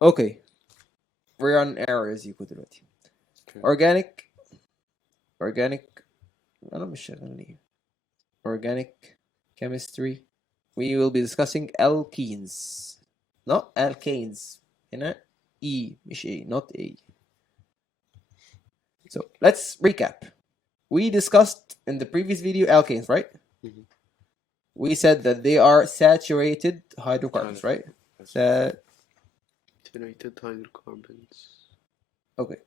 Okay, we're on air as يكون دلوقتي. Okay. Organic أنا مش شغال ليه. Organic chemistry. We will be discussing alkenes, not alkanes. هنا E مش A, not A. So let's recap. We discussed in the previous video alkanes, right? Mhm. We said that they are saturated hydrocarbons, right? Saturated hydrocarbons. Okay.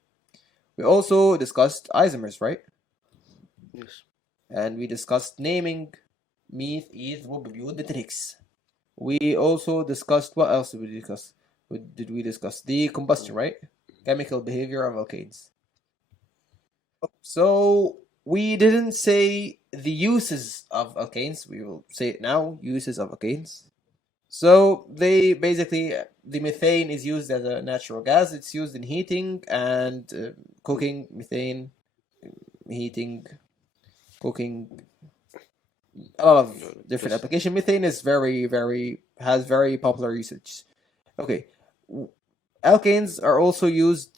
We also discussed isomers, right? Yes. And we discussed naming meth, eth, butane, butyrics. We also discussed, what else did we discuss? What did we discuss? The combustion, right? Chemical behavior of alkanes. So we didn't say the uses of alkanes. We will say it now. Uses of alkanes. So they basically, the methane is used as a natural gas. It's used in heating and cooking. Methane, heating, cooking, a lot of different Yes. application. Methane is has very popular usage. Okay, alkanes are also used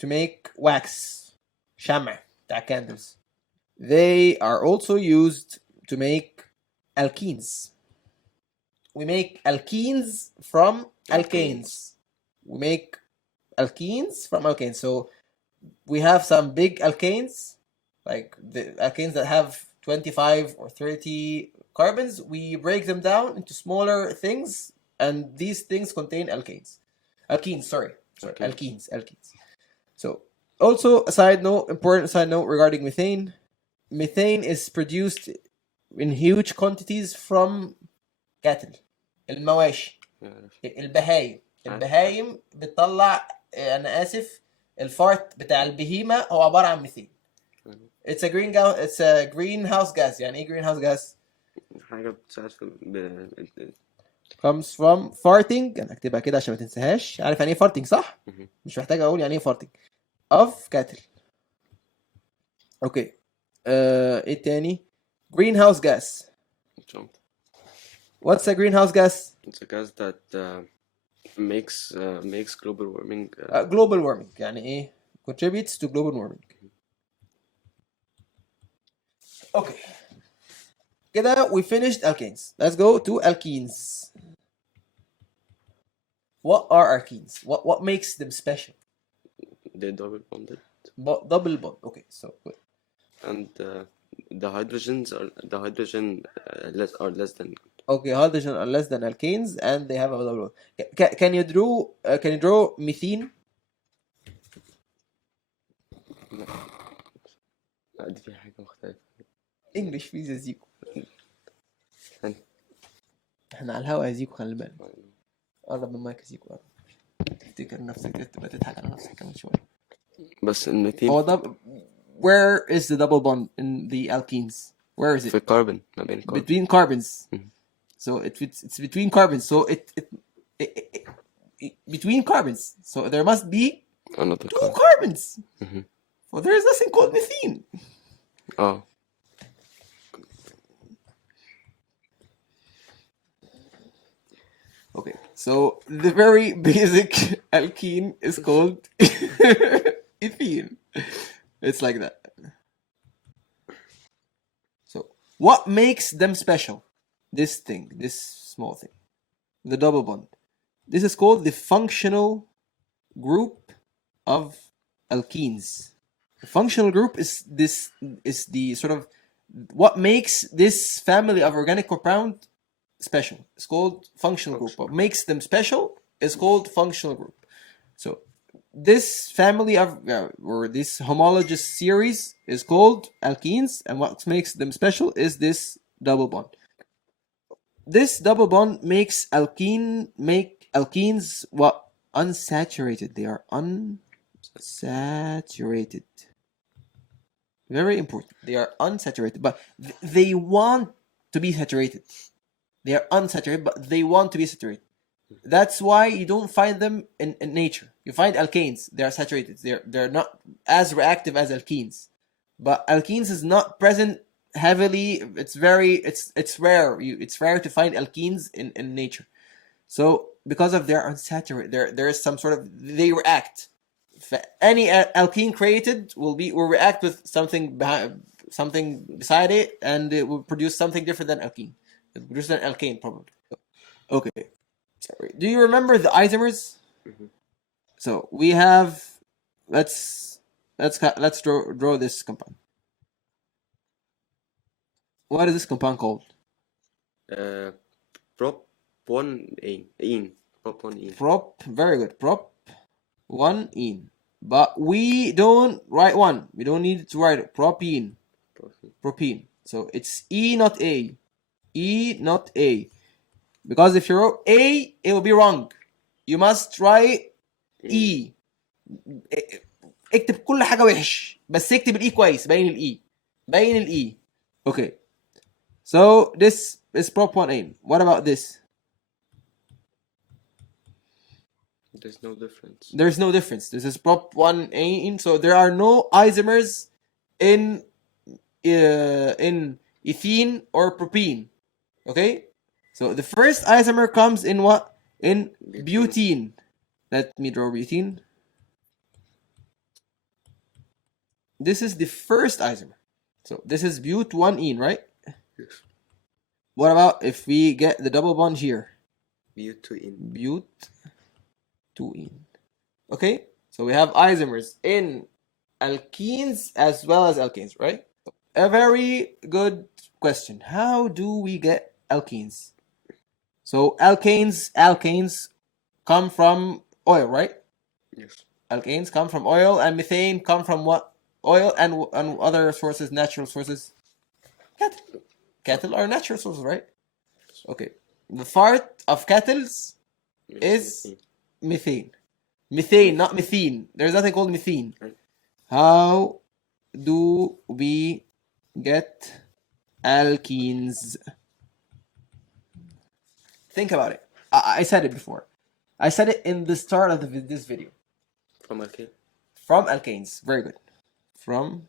to make wax, shama, candles. They are also used to make alkenes. We make alkenes from alkanes. We make alkenes from alkanes. So we have some big alkanes, like the alkanes that have 25 or 30 carbons. We break them down into smaller things, and these things contain alkanes. Alkenes. Alkenes. So also important side note regarding methane. Methane is produced in huge quantities from cattle. المواشي. البهايم بتطلع، انا اسف، الفارت بتاع البهيمه هو عباره عن ميثين. It's a greenhouse gas. يعني ايه greenhouse gas؟ حاجة بتساعد في comes from farting. انا اكتبها كده عشان ما تنساهاش. عارف يعني ايه farting صح؟ مش محتاج اقول يعني ايه farting. of cattle. اوكي. ايه تاني؟ greenhouse gas. What's a greenhouse gas? It's a gas that makes global warming. Global warming يعني ايه؟ contributes to global warming. Okay. كده we finished alkanes. Let's go to alkenes. What are alkenes? What makes them special? They're double bonded. Double bond. Okay, so good. And the hydrogen are less than. Okay, hydrogen are less than alkanes, and they have a double bond. Can you draw methane? لا دي في حاجة مختلفة. English please يا زيكو. احنا على الهوا يا زيكو، خلي بالك. قرب من المايك يا زيكو، قرب. تفتكر نفسك تبقى تضحك على نفسك كمان شوية. بس الميثين where is the double bond in the alkenes? Where is it? في carbon ما بين carbon. Between carbons. So it's between carbons. So it between carbons. So there must be Another two carbons. Well, there is nothing called methane. Oh. Okay, so the very basic alkene is called ethene. It's like that. So what makes them special? This small thing, the double bond. This is called the functional group of alkenes. The functional group is the sort of what makes this family of organic compound special. It's called functional group. What makes them special is called functional group. So this family of or this homologous series is called alkenes, and what makes them special is this double bond. This double bond makes alkenes what? Unsaturated. They are unsaturated. Very important. They are unsaturated, but they want to be saturated. They are unsaturated, but they want to be saturated. That's why you don't find them in nature. You find alkanes, they are saturated. They're not as reactive as alkenes. But alkenes is not present heavily. It's rare. It's rare to find alkenes in nature. So because of their unsaturated, there is some sort of, they react. Any alkene created will react with something beside it, and it will produce something different than alkene. It will produce an alkane probably. Okay. Sorry. Do you remember the isomers? Mhm. So we have, let's draw this compound. What is this compound called? Prop 1 in. Prop 1 in. Prop. Very good. Prop 1 in. But we don't write 1. We don't need to write it. Propene. Propene. So it's E, not A. E, not A. Because if you wrote A, it will be wrong. You must write E. اكتب كل حاجة وحش بس اكتب الإي كويس. باين الإي. باين الإي. Okay. So this is prop 1A. What about this? There's no difference. There's no difference. This is prop 1A. So there are no isomers in ethene or propene. Okay? So the first isomer comes in what? In butene. Let me draw butene. This is the first isomer. So this is but 1ene, right? Yes. What about if we get the double bond here? But 2 in. But 2ene. Okay? So we have isomers in alkenes as well as alkanes, right? A very good question. How do we get alkenes? So alkanes come from oil, right? Yes. Alkanes come from oil, and methane come from what? Oil and other sources, natural sources. Cattle. Cattle are natural sources, right? Okay. The fart of cattles is methane. Methane, not methane. There's nothing called methane. Right. How do we get alkenes? Think about it. I said it before. I said it in the start of this video. From alkane. From alkanes. Very good. From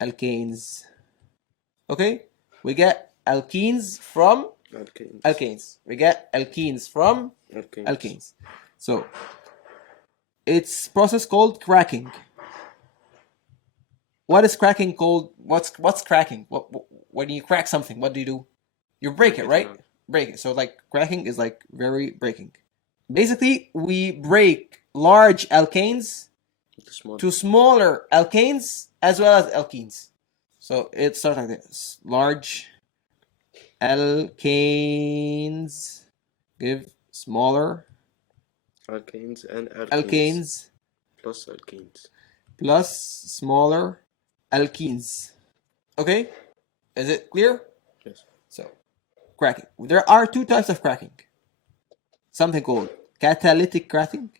alkanes. Okay? We get alkenes from Alkanes. alkanes. We get alkenes from alkanes. So, it's process called cracking. What is cracking called? What's cracking? When you crack something, what do? You break it, right? Break it. So like cracking is like very breaking. Basically, we break large alkanes to smaller alkanes as well as alkenes. So it starts like this. Large alkanes give smaller alkanes and alkanes plus alkanes plus smaller alkenes. Okay? Is it clear? Yes. So, cracking. There are two types of cracking. Something called catalytic cracking.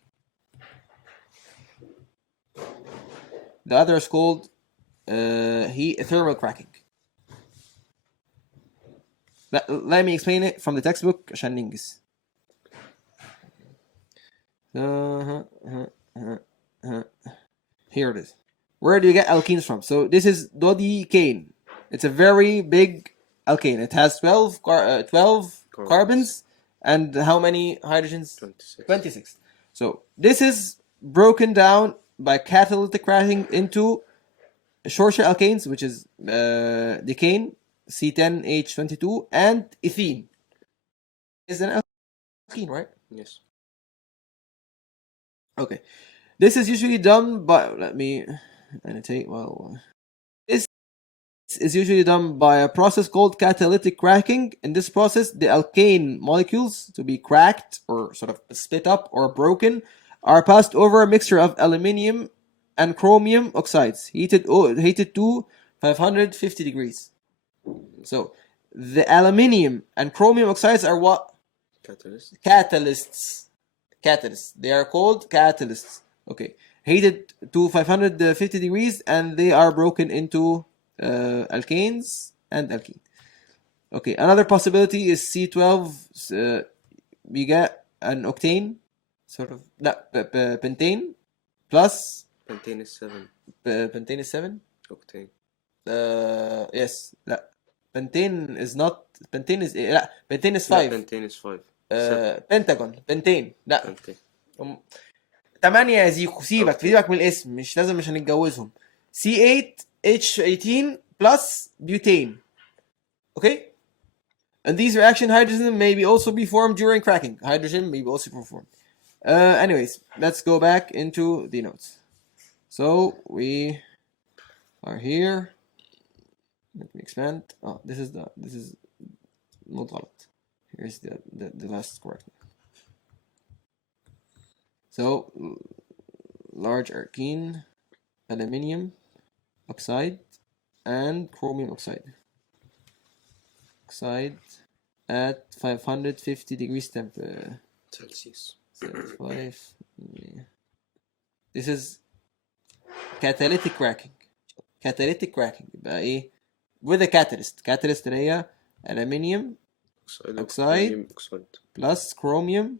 The other is called thermal cracking. Let me explain it from the textbook عشان ننجز. Here it is. Where do you get alkenes from? So this is dodecane. It's a very big alkane. It has 12 carbons and how many hydrogens? 26. So this is broken down by catalytic cracking into shorter alkanes, which is decane, C10H22, and ethene. Is an alkene, right? Yes. Okay. This is usually done by, let me annotate. Well, this is usually done by a process called catalytic cracking. In this process, the alkane molecules to be cracked or sort of split up or broken are passed over a mixture of aluminium and chromium oxides, heated to 550 degrees. So the aluminium and chromium oxides are what? Catalysts. They are called catalysts. Okay. Heated to 550 degrees, and they are broken into alkanes and alkene. Okay. Another possibility is C12. We get an octane, sort of pentane plus. Pentane is 7. Pentane is 7. Octane. Yes. Pentane is not. Pentane is 5. No, pentane is 5. بنتاجون بنتين لا اوكي 8 يا زيكو سيبك أوكي. سيبك من الاسم مش لازم مش هنتجوزهم C8H18 plus butane okay and these reaction hydrogen may be also be formed during cracking hydrogen may be also formed anyways let's go back into the notes so we are here let me expand oh this is not غلط here's the last correct so large alkene aluminium oxide and chromium oxide at 550 degrees temperature Celsius 5 yeah. This is catalytic cracking يبقى ايه with a catalyst اللي هي aluminium oxide plus chromium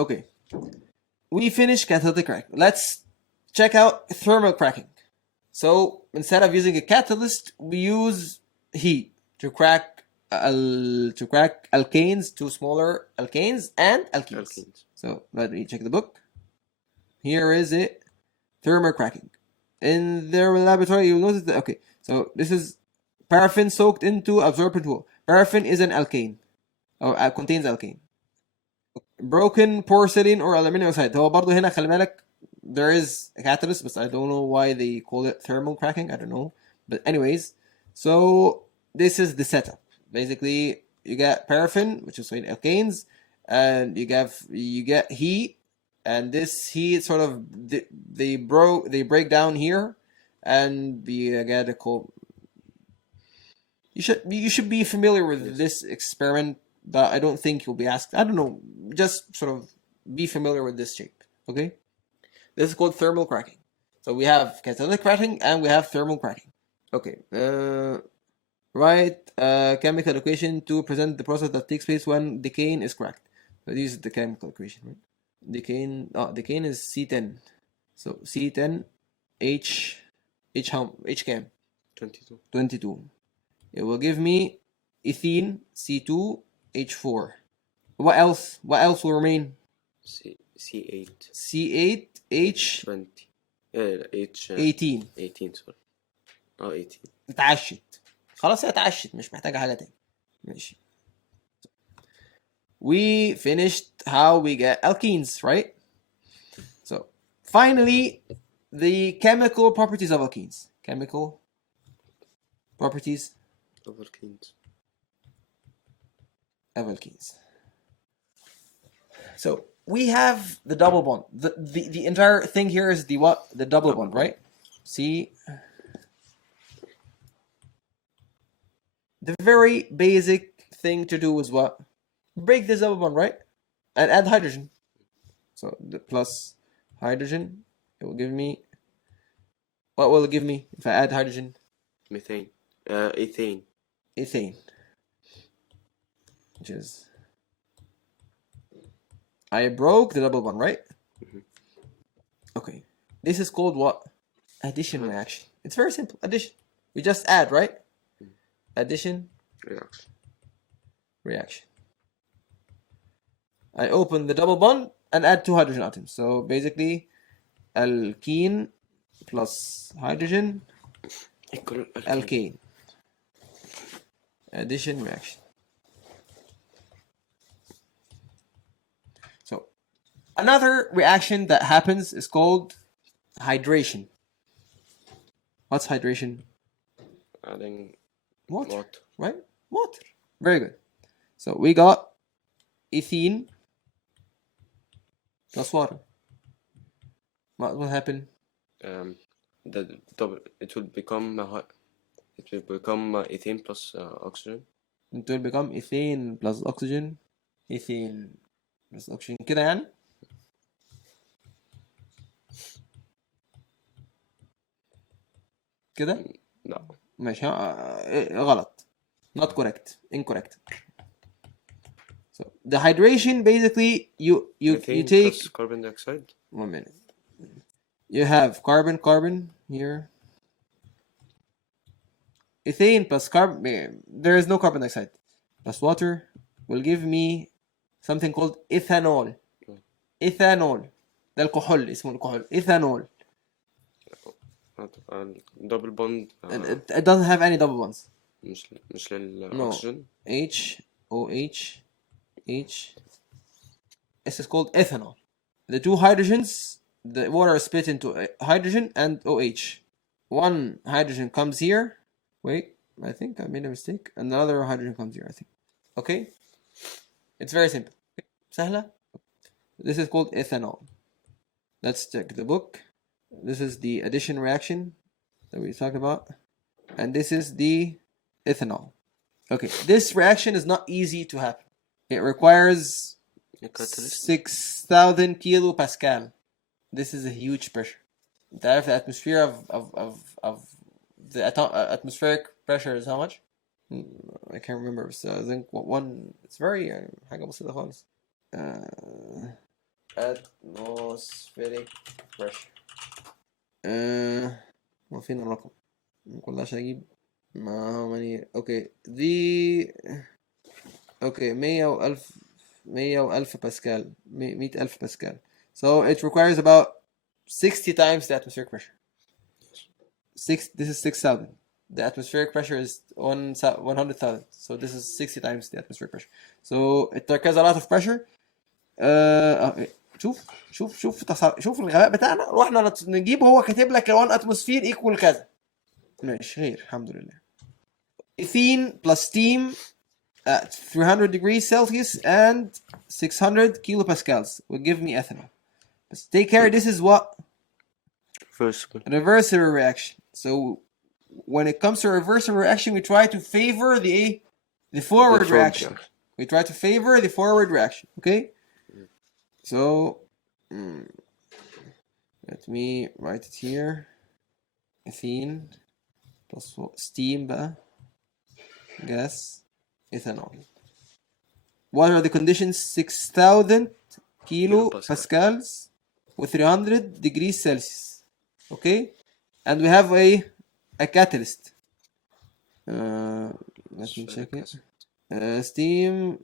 okay we finished catalytic cracking let's check out thermal cracking so instead of using a catalyst we use heat to crack alkanes to smaller alkanes and alkenes. So let me check the book. Here is it thermal cracking in their laboratory you'll notice that okay so this is paraffin soaked into absorbent wool. Paraffin is an alkane or contains alkane. Broken porcelain or aluminum oxide هو برضه هنا خلي بالك there is a catalyst but I don't know why they call it thermal cracking I don't know but anyways so this is the setup basically you get paraffin which is alkanes and you get heat and this heat sort of they break down here and you get a cold you should be familiar with this experiment but I don't think you'll be asked I don't know just sort of be familiar with this shape okay this is called thermal cracking so we have catalytic cracking and we have thermal cracking okay write a chemical equation to present the process that takes place when decane is cracked so this is the chemical equation right decane is C10 so C10 H cam 22 it will give me ethene C2H4 what else will remain C8 C8H20 H18 sorry 18 اتعشت خلاص هي اتعشت مش محتاجة حاجة تاني ماشي we finished how we get alkenes right so finally the chemical properties of alkenes so we have the double bond the entire thing here is the double bond right see the very basic thing to do is what break this double bond right and add hydrogen so the plus hydrogen it will give me what will it give me if I add hydrogen methane ethane which is I broke the double bond right okay this is called what addition reaction it's very simple addition we just add right addition reaction I open the double bond and add 2 hydrogen atoms so basically alkene plus hydrogen alkane addition reaction so another reaction that happens is called hydration what's hydration adding water right water very good so we got ethene plus water what will happen it will become ethane plus oxygen it will become ethane plus oxygen كده يعني كده لا ماشي غلط not correct incorrect so the hydration basically you take plus carbon dioxide 1 minute you have carbon here ethane plus carbon there is no carbon dioxide plus water will give me something called ethanol. Ethanol. ده الكحول اسمه الكحول. Ethanol. دبل بوند It doesn't have any double bonds. مش No. للأكسجين. HOH. This is called ethanol. The two hydrogens, the water is split into hydrogen and OH. One hydrogen comes here. Wait, I think I made a mistake. Another hydrogen comes here, I think. Okay? It's very simple. سهلة? This is called ethanol. Let's check the book. This is the addition reaction that we talked about. And this is the ethanol. Okay, this reaction is not easy to happen. It requires 6,000 kilopascal. This is a huge pressure. The atmosphere of the atmospheric pressure is how much? I can't remember. So I think one. It's very حاجة بسيطة خالص. Atmospheric pressure. ما فين الرقم؟ كلها عشان أجيب ما هو ماني. Okay, okay 100,000 باسكال 100,000 باسكال. So it requires about 60 times the atmospheric pressure. This is 6,000. The atmospheric pressure is 100,000. So this is 60 times the atmospheric pressure. So it requires a lot of pressure. شوف الغباء بتاعنا. رحنا نجيب هو كاتب لك 1 atmosphere equal كذا. ماشي خير الحمد لله. Ethene plus steam at 300 degrees Celsius and 600 kilopascals will give me ethanol. But take care, this is what? Reversible reaction. So when it comes to reversible reaction, we try to favor the forward reaction. We try to favor the forward reaction. Okay? So let me write it here. Ethene plus steam بقى. Gas, ethanol. What are the conditions? 6,000 kilopascals with 300 degrees Celsius. Okay? And we have a catalyst. Let me check it. Steam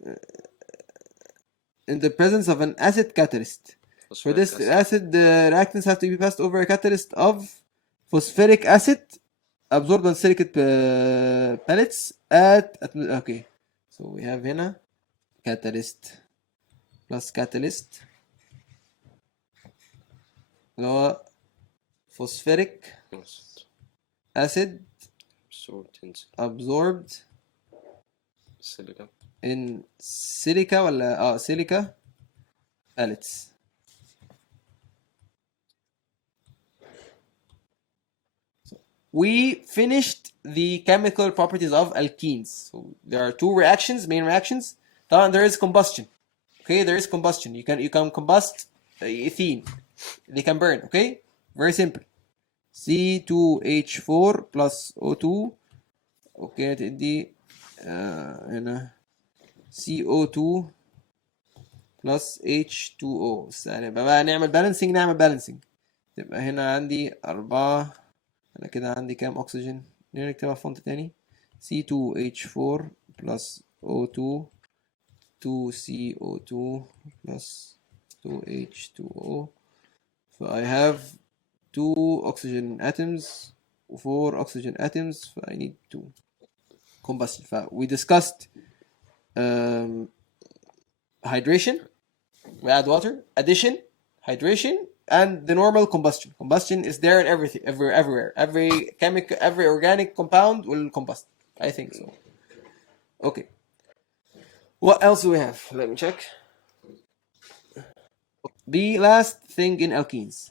in the presence of an acid catalyst. For this acid, the reactants have to be passed over a catalyst of phosphoric acid absorbed on silicate pellets at okay. So we have هنا catalyst plus catalyst اللي هو phosphoric acid absorbed in silica ولا silica pellets. We finished the chemical properties of alkenes. So there are two reactions, main reactions. There is combustion. Okay, there is combustion. You can combust ethene. They can burn. Okay, very simple. C2H4 plus O2. Okay, the CO2 plus H2O. بقى نعمل balancing. تبقى هنا عندي 4. أنا كده عندي كام أكسجين؟ نكتبها فونت تاني. C2H4 plus O2 2CO2 plus 2H2O. So I have 2 oxygen atoms, 4 oxygen atoms. So I need 2 combustion. We discussed hydration. We add water. Addition, hydration, and the normal combustion. Combustion is there in everything, everywhere. Every chemical, every organic compound will combust. I think so. Okay. What else do we have? Let me check. The last thing in alkenes.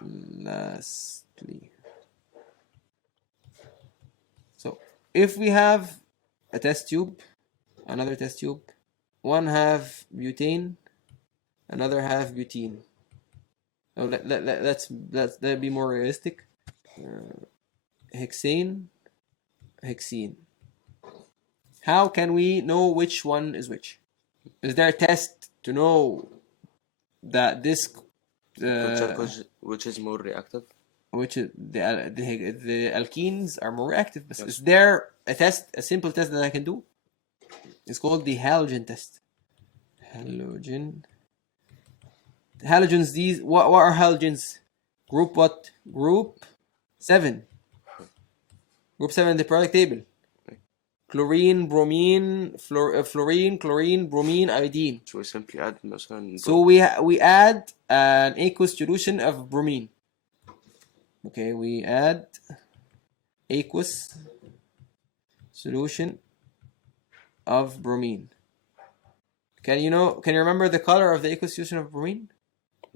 Lastly. So if we have a test tube, another test tube, one have butane, another half butene. Oh, let's be more realistic. Hexane. How can we know which one is which? Is there a test to know that this which is more reactive? Which is the alkenes are more reactive. But yes. Is there a simple test that I can do? It's called the halogen test. Halogens, these, what are halogens? Group what? Group 7. Group 7 in the periodic table. Chlorine, bromine, fluorine, chlorine, bromine, iodine. So we simply add مثلا So we add an aqueous solution of bromine. Okay, we add aqueous solution of bromine. Can you remember the color of the aqueous solution of bromine?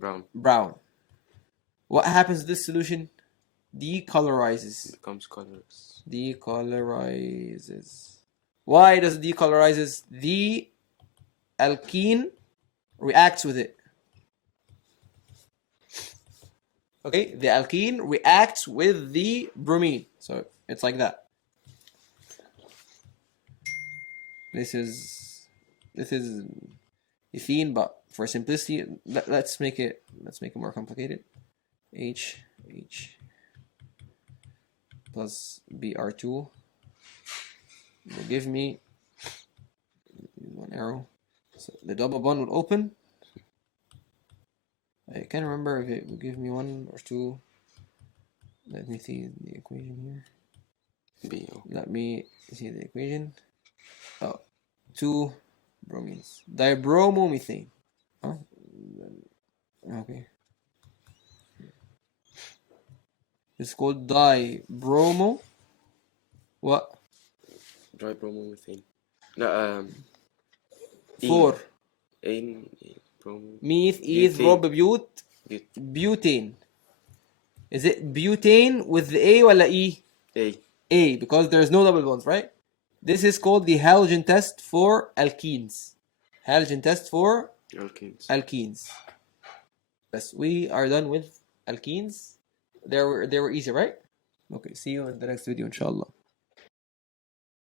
brown. Brown. What happens to this solution? Decolorizes. Becomes colorless. Decolorizes. Why does it decolorizes? The alkene reacts with it. Okay, the alkene reacts with the bromine. So it's like that. This is ethene, but for simplicity, let's make it more complicated. H plus Br2 will give me one arrow. So the double bond will open. I can't remember if it will give me 1 or 2. Let me see the equation here. Let me see the equation. Oh, 2 bromines. Dibromomethane. Huh? Okay. It's called dibromo. What? Dibromomethane. No, 4. Meth, eth, rob, butane. Is it butane with the A or E? A, because there's no double bonds, right? This is called the halogen test for alkenes. Halogen test for alkenes. Yes, we are done with alkenes. They were easy, right? Okay, see you in the next video, inshallah.